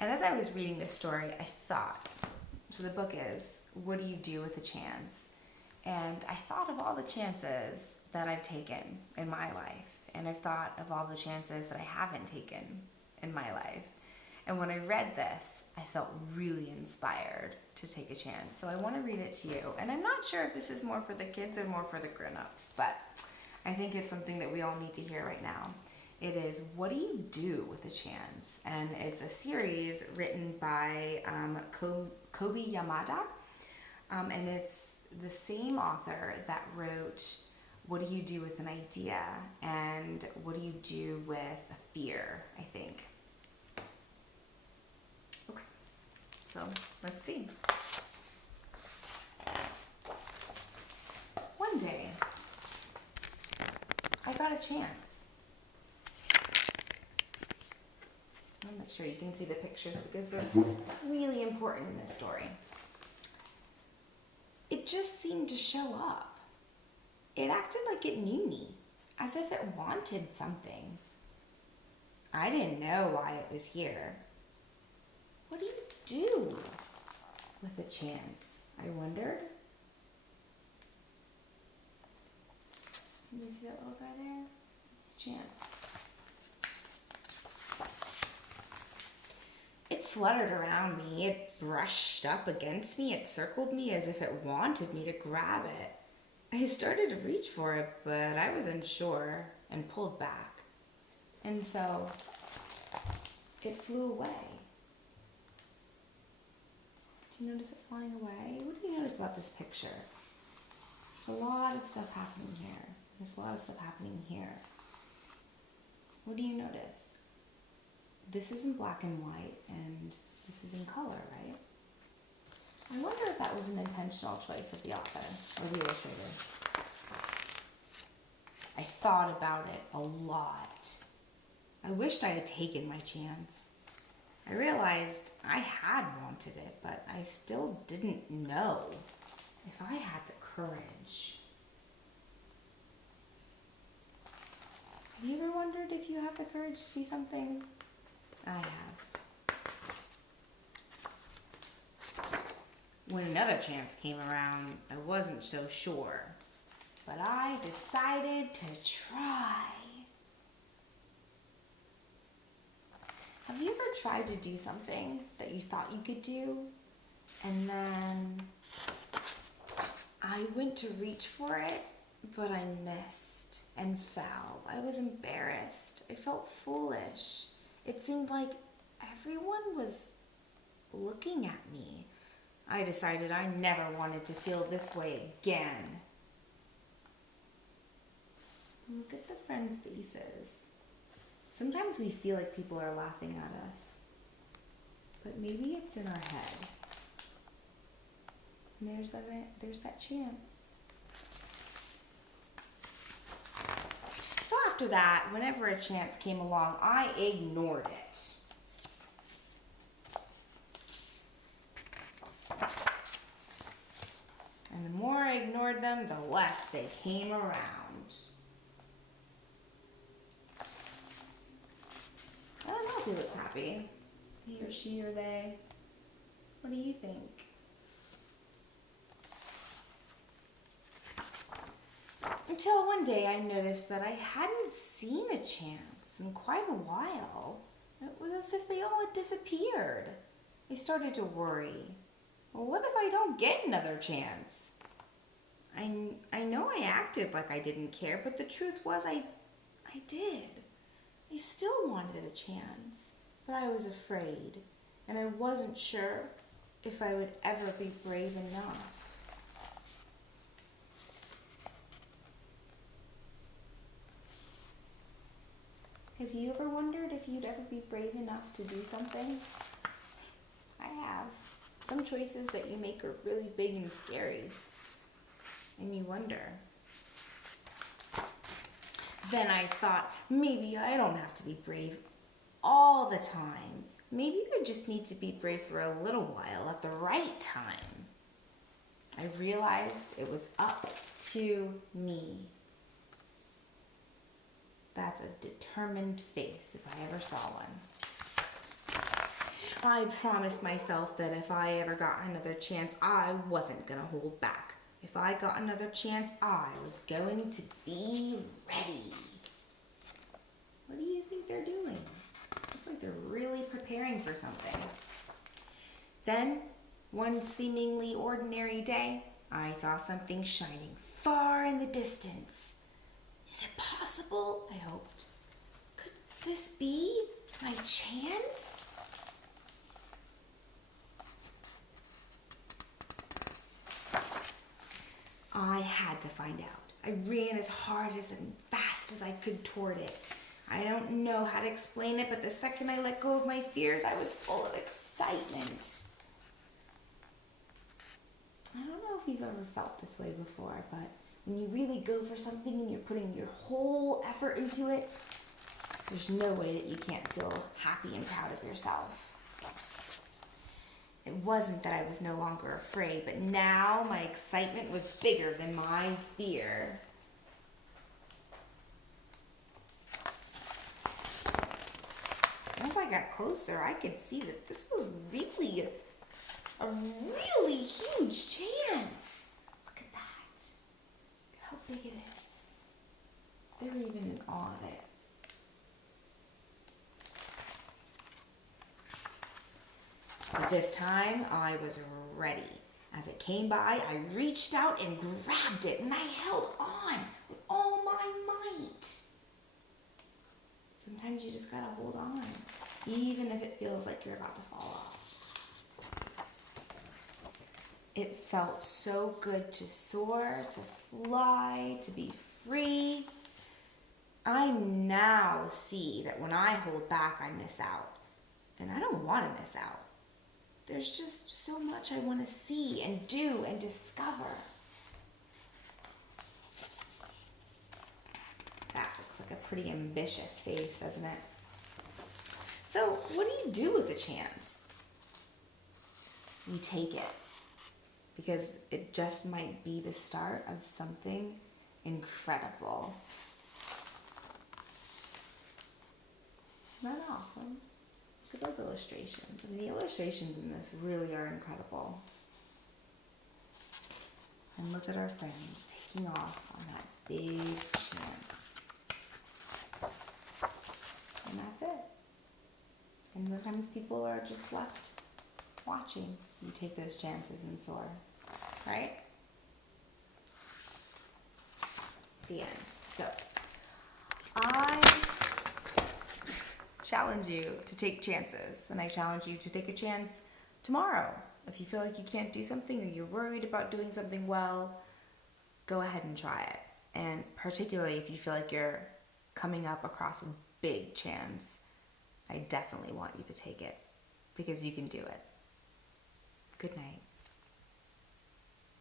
And as I was reading this story, I thought, so the book is, what do you do with a chance? And I thought of all the chances that I've taken in my life. And I've thought of all the chances that I haven't taken in my life. And when I read this, I felt really inspired to take a chance. So I want to read it to you. And I'm not sure if this is more for the kids or more for the grown-ups, but I think it's something that we all need to hear right now. It is, what do you do with a chance? And it's a series written by Kobi Yamada. And it's the same author that wrote What Do You Do with an Idea? And What Do You Do with Fear, I think. Okay, so let's see. One day, I got a chance. I'll make sure you can see the pictures because they're really important in this story. It just seemed to show up. It acted like it knew me, as if it wanted something. I didn't know why it was here. What do you do with a chance? I wondered. Can you see that little guy there? It's Chance. It fluttered around me. It brushed up against me. It circled me as if it wanted me to grab it. I started to reach for it, but I was unsure and pulled back. And so it flew away. Do you notice it flying away? What do you notice about this picture? There's a lot of stuff happening here. There's a lot of stuff happening here. What do you notice? This is in black and white, and this is in color, right? I wonder if that was an intentional choice of the author or the illustrator. I thought about it a lot. I wished I had taken my chance. I realized I had wanted it, but I still didn't know if I had the courage. Have you ever wondered if you have the courage to do something? I have. When another chance came around, I wasn't so sure, but I decided to try. Have you ever tried to do something that you thought you could do, and then I went to reach for it, but I missed and fell? I was embarrassed. I felt foolish. It seemed like everyone was looking at me. I decided I never wanted to feel this way again. Look at the friends' faces. Sometimes we feel like people are laughing at us, but maybe it's in our head. And there's that chance. So after that, whenever a chance came along, I ignored it. And the more I ignored them, the less they came around. I don't know if he looks happy. He or she or they. What do you think? Until one day I noticed that I hadn't seen a chance in quite a while. It was as if they all had disappeared. I started to worry. Well, what if I don't get another chance? I know I acted like I didn't care, but the truth was I did. I still wanted a chance, but I was afraid, and I wasn't sure if I would ever be brave enough. Have you ever wondered if you'd ever be brave enough to do something? I have. Some choices that you make are really big and scary, and you wonder. Then I thought, maybe I don't have to be brave all the time. Maybe I just need to be brave for a little while at the right time. I realized it was up to me. That's a determined face if I ever saw one. I promised myself that if I ever got another chance, I wasn't gonna hold back. If I got another chance, I was going to be ready. What do you think they're doing? Looks like they're really preparing for something. Then, one seemingly ordinary day, I saw something shining far in the distance. Is it possible? I hoped. Could this be my chance? I had to find out. I ran as hard and fast as I could toward it. I don't know how to explain it, but the second I let go of my fears, I was full of excitement. I don't know if you've ever felt this way before, but when you really go for something and you're putting your whole effort into it, there's no way that you can't feel happy and proud of yourself. It wasn't that I was no longer afraid, but now my excitement was bigger than my fear. As I got closer, I could see that this was really a really huge chance. Look at that. Look at how big it is. They were even in awe of it. But this time, I was ready. As it came by, I reached out and grabbed it, and I held on with all my might. Sometimes you just gotta hold on, even if it feels like you're about to fall off. It felt so good to soar, to fly, to be free. I now see that when I hold back, I miss out. And I don't want to miss out. There's just so much I want to see and do and discover. That looks like a pretty ambitious face, doesn't it? So, what do you do with a chance? You take it. Because it just might be the start of something incredible. Isn't that awesome? Look at those illustrations. I mean, the illustrations in this really are incredible. And look at our friend taking off on that big chance. And that's it. And sometimes people are just left watching you take those chances and soar. Right? The end. So, I challenge you to take chances, and I challenge you to take a chance tomorrow. If you feel like you can't do something or you're worried about doing something well, go ahead and try it. And particularly if you feel like you're coming up across a big chance, I definitely want you to take it because you can do it. Good night.